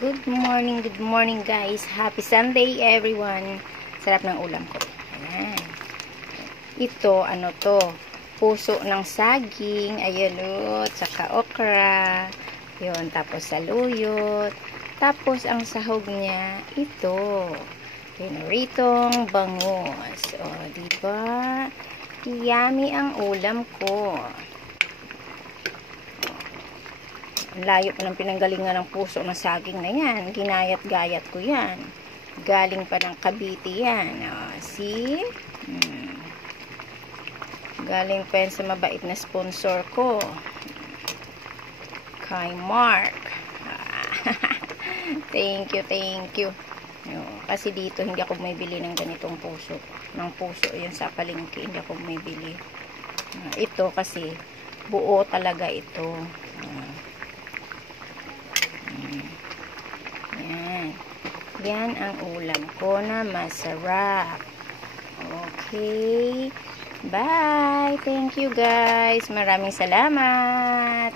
Good morning guys. Happy Sunday everyone. Sarap ng ulam ko. Ayan. Ito, ano to? Puso ng saging, ayun, saka okra. Yun, tapos saluyot. Tapos ang sahog niya, ito. Pinoritong bangus. O, diba? Yummy ang ulam ko. Ang layo pa ng pinanggalingan ng puso ng saging na yan. Ginayat-gayat ko yan. Galing pa ng Cavite yan. O, see? Galing pa yan sa mabait na sponsor ko. Kay Mark. Thank you. O, kasi dito hindi ako may bili ng ganitong puso. Ng puso yan sa palengke. Hindi ako may bili. Ito kasi buo talaga ito. Yan ang ulam ko na masarap. Okay. Bye. Thank you guys. Maraming salamat.